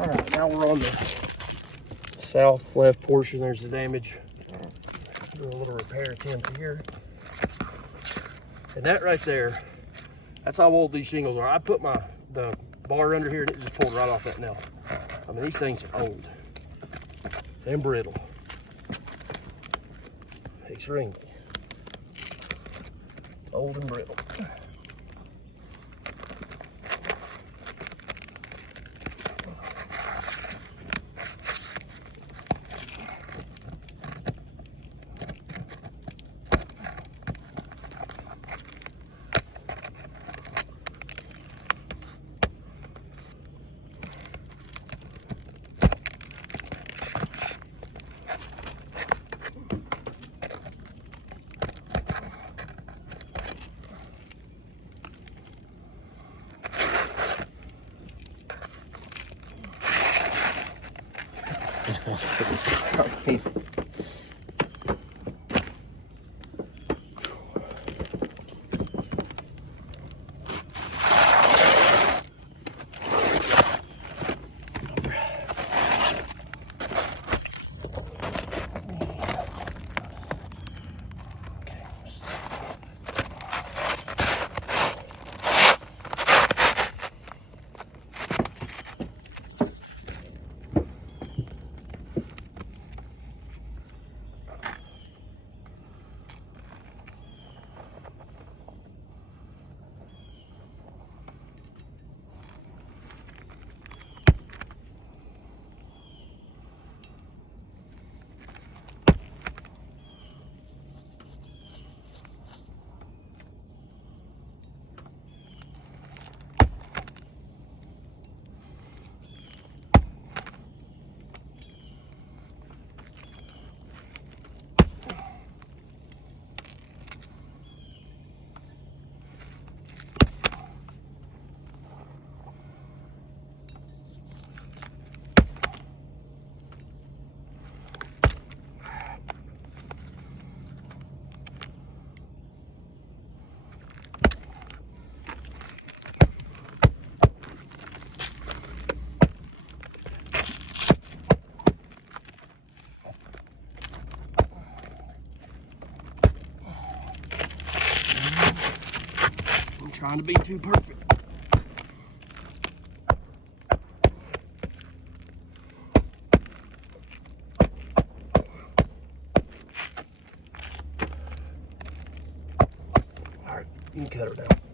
All right, now we're on the south left portion. There's the damage. Do a little repair attempt here. And that right there, that's how old these shingles are. I put the bar under here and it just pulled right off that nail. I mean, these things are old and brittle. Extremely old and brittle. Trying to be too perfect. All right, you can cut her down.